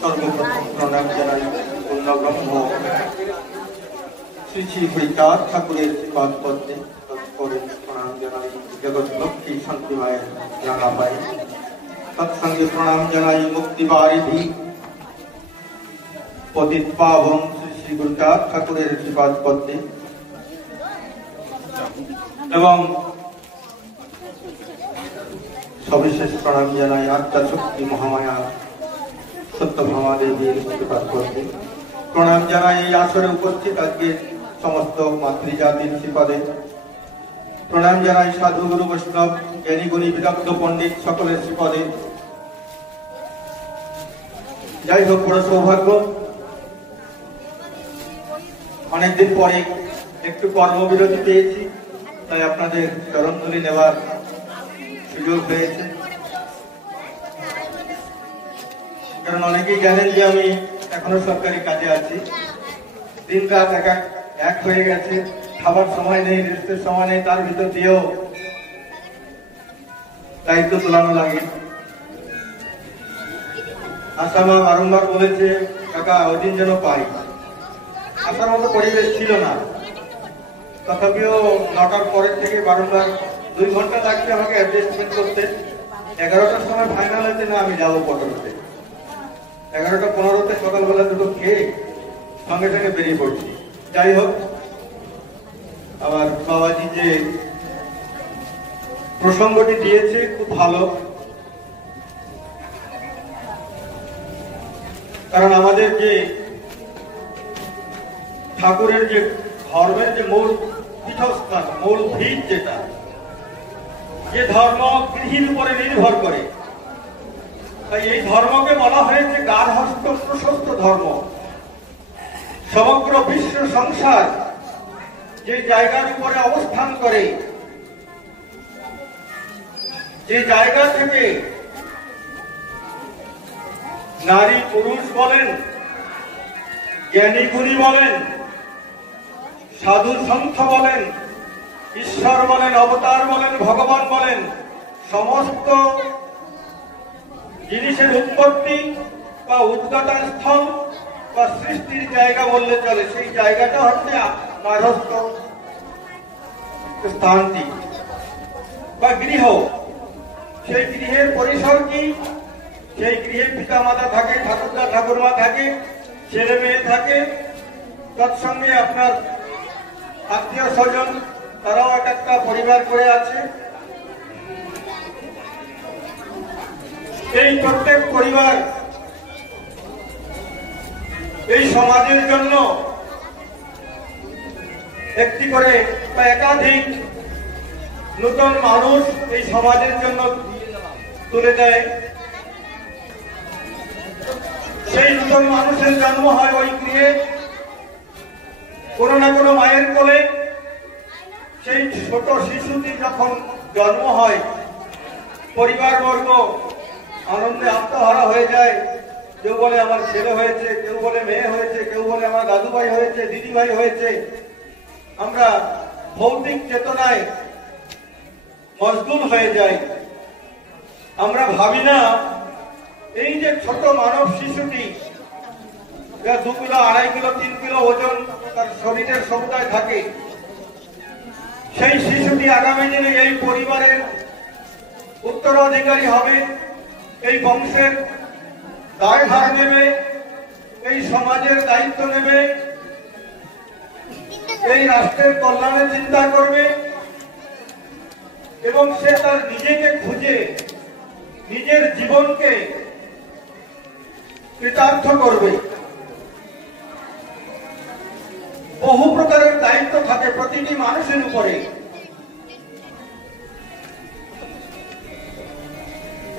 সর্বপ্রথম প্রণাম জানাই পূর্ণব্রহ্ম শ্রী শ্রী হরিচাঁদ ঠাকুরের শ্রীপাদ পদ্মে, তৎপরে প্রণাম জানাই জগৎ লক্ষ্মী শান্তি মায়ের রাঙা পাই। তৎসঙ্গে প্রণাম জানাই মুক্তিবারিধি পতিত পাবন শ্রী শ্রী হরিচাঁদ ঠাকুরের শ্রীপাদ পদ্মে এবং সবিশেষ প্রণাম জানাই আত্মা শক্তি মহামায়া সত্যভামা দেবীর শ্রীপাদ পদ্মে। প্রণাম জানাই এই আসরে উপস্থিত আজকে সমস্ত মাতৃজাতির শ্রীপাদে। প্রণাম জানাই সাধু গুরু বৈষ্ণব জ্ঞানী গুণী বিদগ্ধ পণ্ডিত সকলের শ্রীপাদে। যাই হোক, বড় সৌভাগ্য, অনেকদিন পরে একটু কর্মবিরতি পেয়েছি, তাই আপনাদের চরণধুলি নেওয়ার সুযোগ হয়েছে। কারণ অনেকেই জানেন যে আমি এখনো সরকারি কাজে আছি, দিন রাত এক হয়ে গেছে, খাবার সময় নেই, রেস্টের সময় নেই, তার ভিতর দিয়েও দায়িত্ব তোলানো লাগে। আসামা বারংবার বলেছে, কাকা ওই দিন যেন পাই। আসার মতো পরিবেশ ছিল না, তথাপিও 9টার পরের থেকে বারংবার 2 ঘন্টা লাগছে আমাকে অ্যাডজাস্টমেন্ট করতে। 11টার সময় ফাইনাল হয়েছে, না আমি যাবো পটলতে। 11:15 সকালবেলা দুটো খেয়ে সঙ্গে সঙ্গে বেরিয়ে পড়ছি। যাই হোক, আবার বাবাজি যে প্রসঙ্গটি দিয়েছে খুব ভালো, কারণ আমাদের যে ঠাকুরের যে ধর্মের যে মূল পীঠস্থান, মূল ভিত, যেটা যে ধর্ম গৃহীর উপরে নির্ভর করে, তাই এই ধর্মকে বলা হয়েছে গার্হস্থ্য প্রশস্ত ধর্ম। সমগ্র বিশ্ব সংসার যে জায়গার উপরে অবস্থান করে, যে জায়গা থেকে নারী পুরুষ বলেন, জ্ঞানী গুণী বলেন, সাধু সন্থ বলেন, ঈশ্বর বলেন, অবতার বলেন, ভগবান বলেন, সমস্ত জিনিসের উৎপত্তি বা উদ্গাটন স্থল বা সৃষ্টির জায়গা বললে চলে, সেই জায়গাটা হচ্ছে গার্হস্থ স্থানটি বা গৃহ। সেই গৃহের পরিসর কি? সেই গৃহে পিতা মাতা থাকে, ঠাকুরদা ঠাকুরমা থাকে, ছেলে মেয়ে থাকে, তৎসঙ্গে আপনার আত্মীয় স্বজন, তারাও একটা পরিবার করে আছে। এই প্রত্যেক পরিবার এই সমাজের জন্য একটি করে বা একাধিক নতুন মানুষ এই সমাজের জন্য তুলে দেয়। সেই নতুন মানুষের জন্ম হয় ওই গৃহে, কোনো না কোনো মায়ের কোলে। সেই ছোট শিশুটি যখন জন্ম হয়, পরিবারবর্গ আনন্দে আত্মহারা হয়ে যায়। কেউ বলে আমার ছেলে হয়েছে, কেউ বলে মেয়ে হয়েছে, কেউ বলে আমার দাদু ভাই হয়েছে, দিদি ভাই হয়েছে। আমরা ভৌতিক চেতনায় মশগুল হয়ে যাই। আমরা ভাবি না এই যে ছোট মানব শিশুটি, 2 কিলো 2.5 কিলো 3 কিলো ওজন তার শরীরের সমুদায় থাকে, সেই শিশুটি আগামী দিনে এই পরিবারের উত্তরাধিকারী হবে, এই বংশের দায়ভার নেবে, এই সমাজের দায়িত্ব নেবে, এই রাষ্ট্রের কল্যাণের চিন্তা করবে এবং সে তার নিজেকে খুঁজে নিজের জীবনকে কৃতার্থ করবে। বহু প্রকারের দায়িত্ব থাকে প্রতিটি মানুষের উপরে।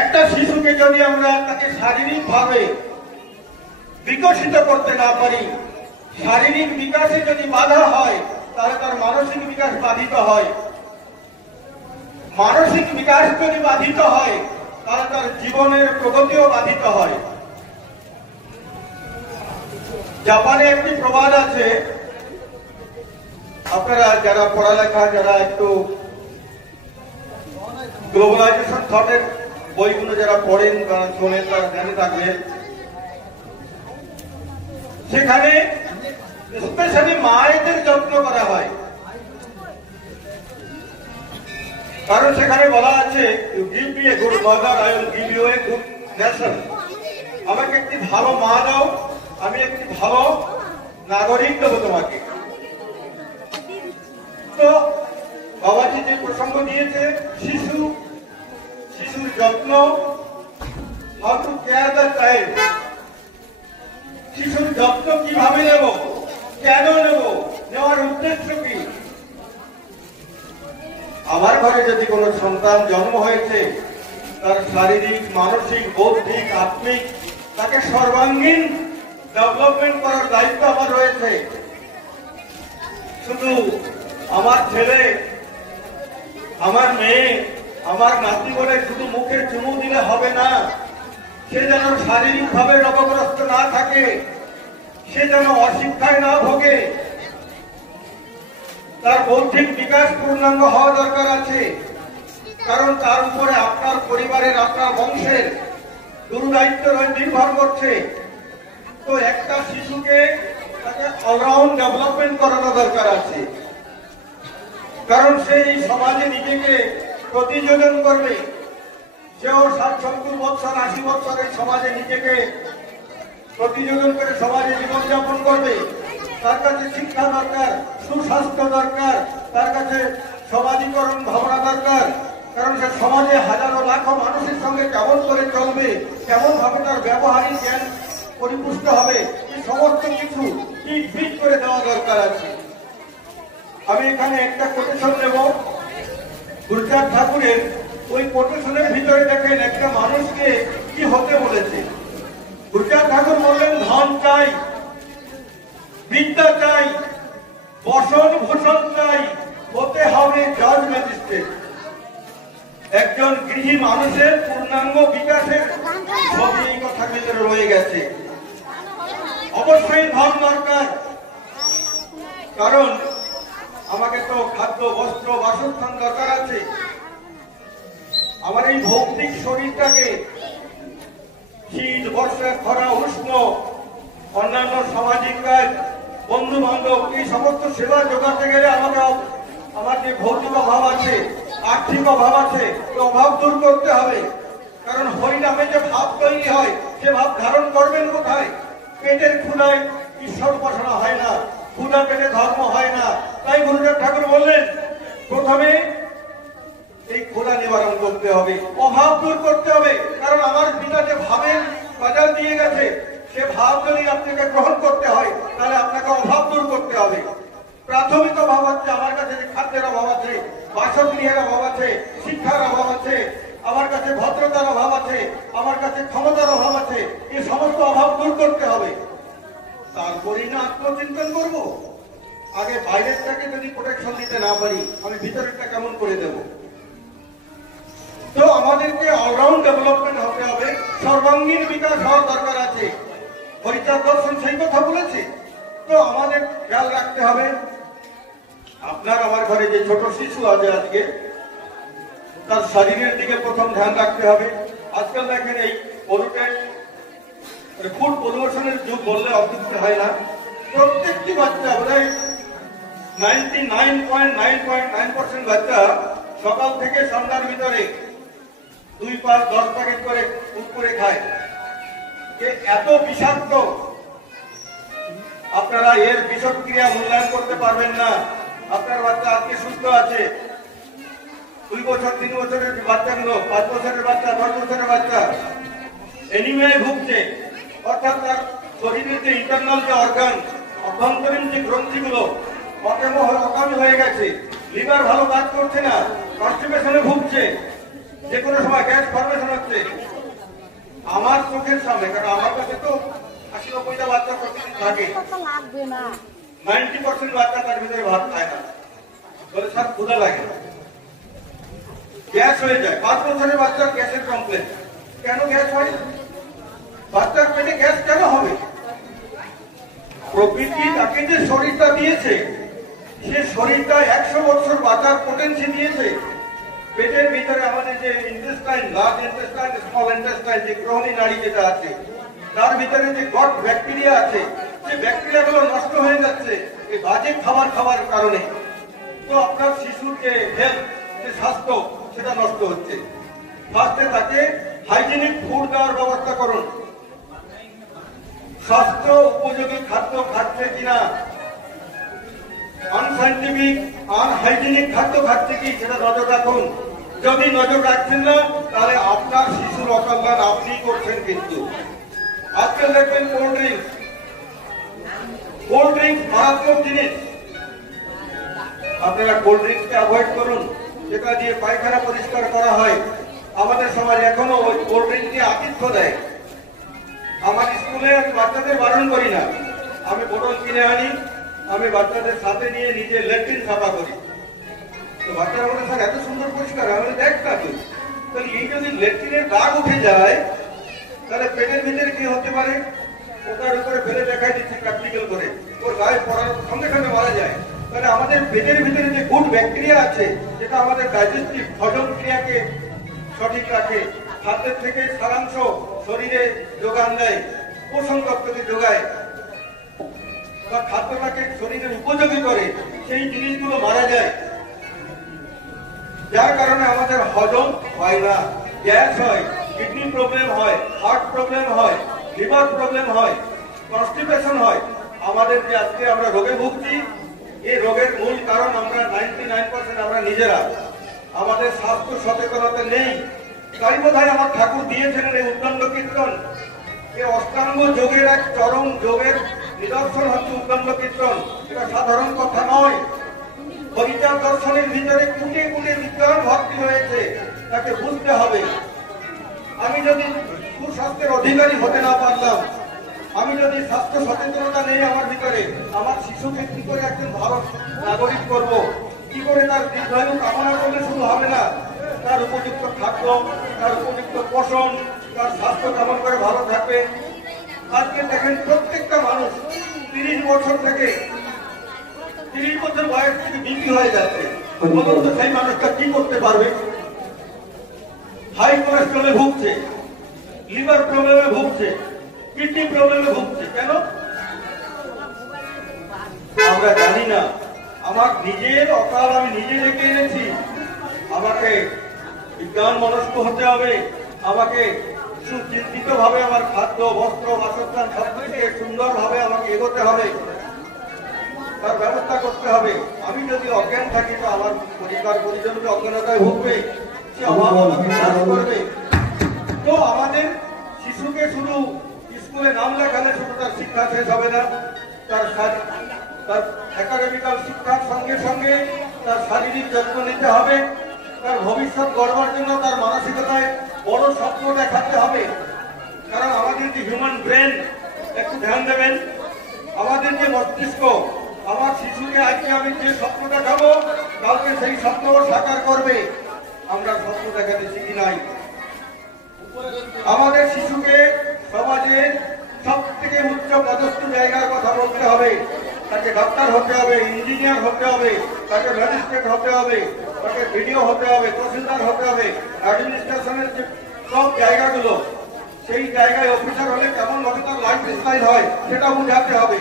একটা শিশুকে যদি আমরা তাকে শারীরিক ভাবে বিকশিত করতে না পারি, শারীরিক বিকাশে যদি বাধা হয়, তাহলে তার মানসিক বিকাশ বাধিত হয়। মানসিক বিকাশ যদি বাধিত হয়, তাহলে তার জীবনের প্রগতিও বাধিত হয়। জাপানে একটি প্রবাদ আছে, আপনারা যারা পড়ালেখা, যারা একটু গ্লোবালাইজেশন থটের বইগুলো যারা পড়েন বা শোনেন তারা জানে থাকবেন, সেখানে স্পেশালি মায়েদের যত্ন করা হয়। কারণ সেখানে বলা আছে, you give me a good mother, I will give you a good nation. আমাকে একটি ভালো মা দাও, আমি একটি ভালো নাগরিক দেবো তোমাকে। তো বাবাজি যে প্রসঙ্গ দিয়েছে, শিশুর যত্ন, how to care the child, শিশুর যত্ন কিভাবে নেব, কেন নেব, নেওয়ার উদ্দেশ্য কি। আমার ঘরে যদি কোনো সন্তান জন্ম হয়েছে, তার শারীরিক, মানসিক, বৌদ্ধিক, আত্মিক, তাকে সর্বাঙ্গীন ডেভেলপমেন্ট করার দায়িত্ব আমার রয়েছে। শুধু আমার ছেলে, আমার মেয়ে, আমার নাতি বলে শুধু মুখে চুমু দিলে হবে না। সে যেন শারীরিকভাবে রোগগ্রস্ত না থাকে, সে যেন অশিক্ষায় না ভোগে, তার বৌদ্ধিক বিকাশ পূর্ণাঙ্গ হওয়া দরকার আছে। কারণ তার উপরে আপনার পরিবারের, আপনার বংশের গুরুদায়িত্ব নির্ভর করছে। তো একটা শিশুকে তাকে অলরাউন্ড ডেভেলপমেন্ট করানো দরকার আছে। কারণ সে এই সমাজে নিজেকে প্রতিযোজন করবে। সেও 60-70 বছর, 80 বছর এই সমাজে নিজেকে প্রতিযোজন করে সমাজে জীবনযাপন করবে। তার কাছে শিক্ষা দরকার, সুস্বাস্থ্য দরকার, তার কাছে সমাজীকরণ ভাবনা দরকার। কারণ সে সমাজে হাজারো লাখো মানুষের সঙ্গে কেমন করে চলবে, কেমন ভাবে তার ব্যবহারিক জ্ঞান পরিপুষ্ট হবে, এই সমস্ত কিছু ঠিক করে দেওয়া দরকার আছে। আমি এখানে একটা কোটেশন নেব গুরুচাঁদ ঠাকুরের। ওই কোটেশনের ভিতরে দেখেন একটা মানুষকে কি হতে বলেছে। গুরুচাঁদ ঠাকুর বললেন, ধন চাই, বিদ্যা চাই, বসন ভূষণ চাই, হতে হবে জজ ম্যাজিস্ট্রেট। একজন গৃহী মানুষের পূর্ণাঙ্গ বিকাশের ছবি এই কথার ভিতরে রয়ে গেছে। অবশ্যই ধন দরকার, কারণ আমাকে তো খাদ্য, বস্ত্র, বাসস্থান দরকার আছে। আমার এই ভৌতিক শরীরটাকে শীত, বর্ষা, খরা, উষ্ণ, অন্যান্য সামাজিক কাজ, বন্ধু বান্ধব, এই সমস্ত সেবা যোগাতে গেলে আমাকে আমার যে ভৌতিক অভাব আছে, আর্থিক অভাব আছে, অভাব দূর করতে হবে। কারণ হরিনামে যে ভাব তৈরি হয়, সে ভাব ধারণ করবেন কোথায়? পেটের ক্ষুধায় ঈশ্বর উপাসনা হয় না, ক্ষুধা পেটে ধর্ম হয় না। তাই গুরুদেব ঠাকুর বললেন, প্রথমে এই ক্ষুধা নিবারণ করতে হবে, অভাব দূর করতে হবে। কারণ আমার পিতা যে ভাবের বাজার দিয়ে গেছে, সে ভাব যদি আপনাকে গ্রহণ করতে হয়, তাহলে আপনাকে অভাব দূর করতে হবে। প্রাথমিক অভাব হচ্ছে আমার কাছে যে খাদ্যের অভাব আছে, বাসগৃহের অভাব আছে, শিক্ষার অভাব আছে, আমার কাছে ভদ্রতার অভাব আছে, আমার কাছে ক্ষমতার অভাব আছে। এই সমস্ত অভাব দূর করতে হবে। তারপরেই না আত্মচিন্তন করব। আগে বাইরেরটাকে যদি প্রোটেকশন দিতে না পারি, আমি ভিতরেরটা কেমন করে দেব? তো আমাদেরকে অলরাউন্ড ডেভেলপমেন্ট হতে হবে, সর্বাঙ্গীন বিকাশ হওয়ার দরকার আছে। হরিচাঁদ দর্শন সেই কথা বলেছে। তো আমাদের খেয়াল রাখতে হবে, আপনার আমার ঘরে যে ছোট শিশু আছে আজকে, তার শরীরের দিকে প্রথম ধ্যান রাখতে হবে। আজকাল দেখেন এই পলিউটেড ফুড পলিউশনের যুগ বললে অত্যুক্তি হয় না। প্রত্যেকটি বাচ্চা, বোধহয় 99.9% বাচ্চা সকাল থেকে সন্ধ্যার ভিতরে 2-5-10 প্যাকেট করে কুরকুরে খায়। এত বিষাক্ত, আপনারা এর বিষক্রিয়া মূল্যায়ন করতে পারবেন না। আপনার বাচ্চা আজকে সুস্থ আছে, 2 বছর 3 বছরের বাচ্চাগুলো, 5 বছরের বাচ্চা, 10 বছরের বাচ্চা এনিমিয়ায় ভুগছে। অর্থাৎ তার শরীরের যে ইন্টারনাল যে অর্গান, অভ্যন্তরীণ যে গ্রন্থিগুলো অকামী হয়ে গেছে, লিভার ভালো কাজ করছে না, কনস্টিপেশনে ভুগছে, যে কোনো সময় গ্যাস ফর্মেশন হচ্ছে। আমার চোখের সামনে, কারণ আমার কাছে তো 80-90টা বাচ্চা প্রতিদিন থাকে, 90% বাচ্চা তার ভিতরে ভাত খায় না, বলে স্যার ক্ষুধা লাগে, গ্যাস হয়ে যায়। 5 বছরের বাচ্চার গ্যাসের কমপ্লেন। কেন গ্যাস হয়? বাচ্চার পেটে গ্যাস কেন হবে? প্রকৃতি তাকে যে শরীরটা দিয়েছে, সে শরীরটা 100 বছর বাঁচার পোটেন্সি দিয়েছে। পেটের ভিতরে আমাদের যে intestine, large intestine, small intestine, যে গ্রহণী নাড়ি যেটা আছে, তার ভিতরে যে গট ব্যাকটেরিয়া আছে, যে ব্যাকটেরিয়াগুলো নষ্ট হয়ে যাচ্ছে এই বাজে খাবার খাওয়ার কারণে। তো আপনার শিশুর যে হেলথ, যে স্বাস্থ্য, সেটা নষ্ট হচ্ছে। ফার্স্টে তাকে হাইজেনিক ফুড দেওয়ার ব্যবস্থা করুন। স্বাস্থ্য উপযোগী খাদ্য খাচ্ছে কিনা, আনসাইন্টিফিক আনহাইজেনিক খাদ্য খাচ্ছে কি, সেটা নজর রাখুন। যদি নজর রাখছেন না, তাহলে আপনার শিশুর অকল্যাণ আপনি করছেন। কিন্তু আজকাল দেখবেন কোল্ড ড্রিঙ্কস মারাত্মক জিনিস। আপনারা কোল্ড ড্রিঙ্কসকে অ্যাভয়েড করুন, যেটা দিয়ে পায়খানা পরিষ্কার করা হয়। আমাদের সমাজ এখনো ওই কোল্ড ড্রিঙ্ককে আতিথ্য দেয়। আমার স্কুলে আমি বাচ্চাদের বারণ করি না, আমি বোতল কিনে আনি, আমি বাচ্চাদের সাথে নিয়ে নিজে ল্যাট্রিন সাফা করি। তো বাচ্চারা বলে, স্যার এত সুন্দর পরিষ্কার। আমি দেখ না তুই, তাহলে এই যদি ল্যাট্রিনের দাগ উঠে যায়, তাহলে পেটের ভিতরে কি হতে পারে? ওটার উপরে ফেলে দেখাই দিচ্ছে প্র্যাকটিক্যাল করে, ওর গায়ে পড়ার সঙ্গে সঙ্গে মারা যায়। তাহলে আমাদের পেটের ভিতরে যে গুড ব্যাকটেরিয়া আছে, যেটা আমাদের ডাইজেস্টিভ হজম ক্রিয়াকে সঠিক রাখে, খাদ্যের থেকে সারাংশ শরীরে যোগান দেয়, পোষণ তত্ত্বকে যোগায় বা খাদ্যটাকে শরীরের উপযোগী করে, সেই জিনিসগুলো মারা যায়। যার কারণে আমাদের হজম হয় না, গ্যাস হয়, কিডনি প্রবলেম হয়, হার্ট প্রবলেম হয়, লিভার প্রবলেম হয়, কনস্টিপেশন হয়। আমাদের যে আজকে আমরা রোগে ভুগছি, এই রোগের মূল কারণ আমরা 99% আমরা নিজেরা। আমাদের স্বাস্থ্য সচেতনতা নেই। তাই বোধহয় আমার ঠাকুর দিয়েছিলেন এই উদ্দণ্ড কীর্তন। এই অষ্টাঙ্গ যোগের এক চরম যোগের নিদর্শন হচ্ছে উদ্দণ্ড কীর্তন। এটা সাধারণ কথা নয়। হরিচার দর্শনের ভিতরে কুটে কুটে বিজ্ঞান ভর্তি হয়েছে, তাকে বুঝতে হবে। আমি যদি সুস্বাস্থ্যের অধিকারী হতে না পারলাম, আমি যদি স্বাস্থ্য সচেতনতা নেই আমার ভিতরে, আমার শিশুকে কি করে একজন ভালো নাগরিক করব, কি করে তার দীর্ঘায়ু কামনা করলে শুধু হবে না, তার উপযুক্ত খাদ্য, তার উপযুক্ত পোষণ, তার স্বাস্থ্য কেমন করে ভালো থাকবে। আজকে দেখেন প্রত্যেকটা মানুষ 30 বছর থেকে 30 বছর বয়স থেকে বিপি হয়ে যাচ্ছে। বলুন তো সেই মানুষটা কি করতে পারবে? হাই কোলেস্ট্রলে ভুগছে, লিভার প্রবলেমে ভুগছে, কিডনি প্রবলেমে ভুগছে। কেন? আমরা জানি না। আমার নিজের অকাল আমি নিজে ডেকে এনেছি। আমাকে বিজ্ঞান মনস্ক হতে হবে, আমাকে সুচিন্তিত ভাবে আমার খাদ্য, বস্ত্র, বাসস্থান সবকিছু সুন্দরভাবে আমাকে এগোতে হবে, তার ব্যবস্থা করতে হবে। আমি যদি অজ্ঞান থাকি, তো আমার পরিবার পরিজন অজ্ঞানতায় ভুগবে, সে অভাব আমাকে গ্রাস করবে। তো আমাদের শিশুকে শুধু স্কুলে নাম লেখালে শুধু তার শিক্ষা শেষ হবে না, তার একাডেমিক্যাল শিক্ষার সঙ্গে সঙ্গে তার শারীরিক যত্ন নিতে হবে। তার ভবিষ্যৎ গড়বার জন্য তার মানসিকতায় বড় স্বপ্ন দেখাতে হবে। কারণ আমাদের যে হিউম্যান ব্রেন, একটু ধ্যান দেবেন, আমাদের যে মস্তিষ্ক, আমার শিশুকে আজকে আমি যে স্বপ্ন দেখাবো, কালকে সেই স্বপ্ন সাকার করবে। আমরা স্বপ্ন দেখাতে শিখি নাই। আমাদের শিশুকে সমাজের সব থেকে উচ্চ পদস্থ জায়গার কথা বলতে হবে। তাকে ডাক্তার হতে হবে, ইঞ্জিনিয়ার হতে হবে, তাকে ম্যাজিস্ট্রেট হতে হবে, তাকে বিডিও হতে হবে, তহসিলদার হতে হবে। অ্যাডমিনিস্ট্রেশনের যে সব জায়গাগুলো, সেই জায়গায় অফিসার হলে কেমন ভাবে তার লাইফ স্টাইল হয় সেটা বুঝাতে হবে।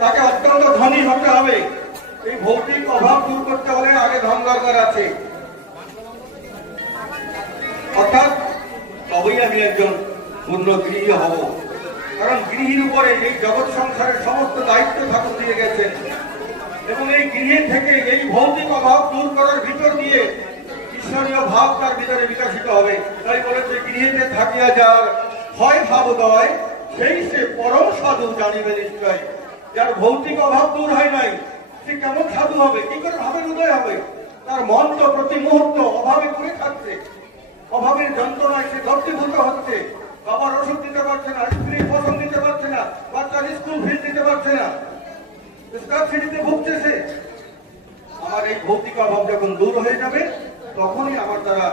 তাকে অত্যন্ত ধনী হতে হবে। এই ভৌতিক অভাব দূর করতে হলে আগে ধন দরকার আছে। অর্থাৎ তবেই আমি একজন পূর্ণ গৃহী হব। কারণ গৃহীর উপরে এই জগৎ সংসারের সমস্ত দায়িত্ব ঠাকুর দিয়ে গেছেন, এবং এই গৃহে থেকে এই ভৌতিক অভাব দূর করার ভিতর দিয়ে ঈশ্বরীয় ভাব তার ভিতরে বিকশিত হবে। তাই বলেছে, গৃহেতে থাকিয়া যার হয় ভাবোদয়, সেই সে পরম সাধু জানিবে নিশ্চয়। যার ভৌতিক অভাব দূর হয় নাই, সে কেমন সাধু হবে? কি করে ভাবের উদয় হবে? তার মন তো প্রতি মুহূর্ত অভাবে পড়ে থাকছে, অভাবের যন্ত্রণায় সে ভর্তিভূত হচ্ছে। বাবার ওষুধ দিতে পারছে না, স্ত্রীর পোষণ দিতে পারছে না, বাচ্চার স্কুল ফিস দিতে পারছে না, স্কারসিটিতে ভুগছে সে। আমার এই ভৌতিক অভাব যখন দূর হয়ে যাবে, তখনই আমার দ্বারা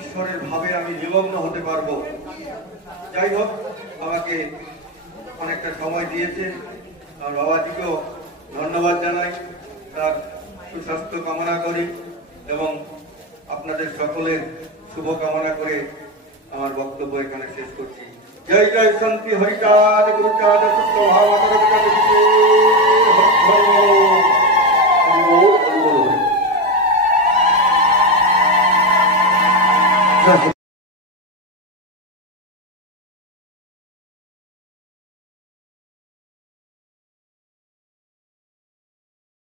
ঈশ্বরের ভাবে আমি নিমগ্ন হতে পারবো। যাই হোক, আমাকে অনেকটা সময় দিয়েছেন, আর বাবাজিকেও ধন্যবাদ জানাই, তার সুস্বাস্থ্য কামনা করি। এবং আপনাদের সকলের শুভকামনা করে আমার বক্তব্য এখানে শেষ করছি। জয় জয় শান্তি হরিচাঁদ গুরুচাঁদ সত্য ভাব